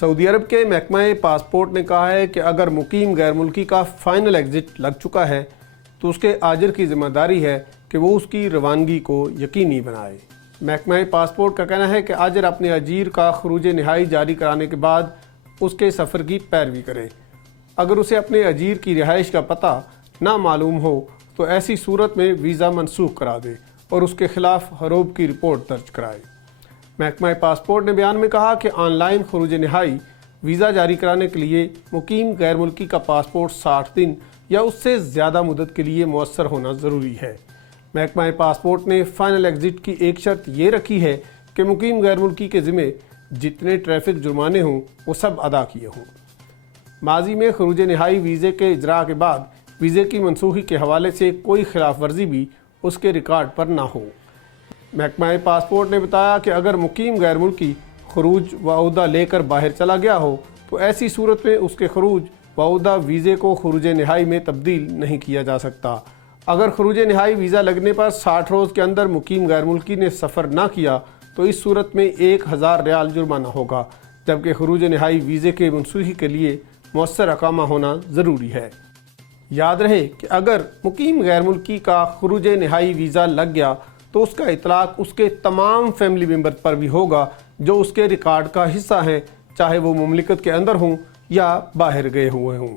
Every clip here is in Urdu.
سعودی عرب کے محکمہ پاسپورٹ نے کہا ہے کہ اگر مقیم غیر ملکی کا فائنل ایگزٹ لگ چکا ہے تو اس کے آجر کی ذمہ داری ہے کہ وہ اس کی روانگی کو یقینی بنائے۔ محکمہ پاسپورٹ کا کہنا ہے کہ آجر اپنے اجیر کا خروج نہائی جاری کرانے کے بعد اس کے سفر کی پیروی کرے۔ اگر اسے اپنے اجیر کی رہائش کا پتہ نہ معلوم ہو تو ایسی صورت میں ویزا منسوخ کرا دے اور اس کے خلاف ہروب کی رپورٹ درج کرائے۔ محکمہ پاسپورٹ نے بیان میں کہا کہ آن لائن خروج نہائی ویزا جاری کرانے کے لیے مقیم غیر ملکی کا پاسپورٹ 60 دن یا اس سے زیادہ مدت کے لیے مؤثر ہونا ضروری ہے۔ محکمہ پاسپورٹ نے فائنل ایگزٹ کی ایک شرط یہ رکھی ہے کہ مقیم غیر ملکی کے ذمے جتنے ٹریفک جرمانے ہوں وہ سب ادا کیے ہوں۔ ماضی میں خروج نہائی ویزے کے اجراء کے بعد ویزے کی منسوخی کے حوالے سے کوئی خلاف ورزی بھی اس کے ریکارڈ پر نہ ہو۔ محکمہ پاسپورٹ نے بتایا کہ اگر مقیم غیر ملکی خروج و عودہ لے کر باہر چلا گیا ہو تو ایسی صورت میں اس کے خروج و عودہ ویزے کو خروج نہائی میں تبدیل نہیں کیا جا سکتا۔ اگر خروج نہائی ویزا لگنے پر 60 روز کے اندر مقیم غیر ملکی نے سفر نہ کیا تو اس صورت میں 1000 ریال جرمانہ ہوگا، جبکہ خروج نہائی ویزے کے منسوخی کے لیے مؤثر اقامہ ہونا ضروری ہے۔ یاد رہے کہ اگر مقیم غیر ملکی کا خروج نہائی ویزا لگ گیا تو اس کا اطلاق اس کے تمام فیملی ممبر پر بھی ہوگا جو اس کے ریکارڈ کا حصہ ہیں، چاہے وہ مملکت کے اندر ہوں یا باہر گئے ہوئے ہوں۔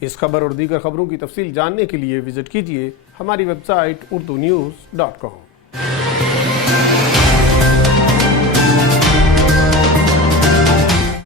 اس خبر اور دیگر خبروں کی تفصیل جاننے کے لیے وزٹ کیجیے ہماری ویب سائٹ urdunews.com۔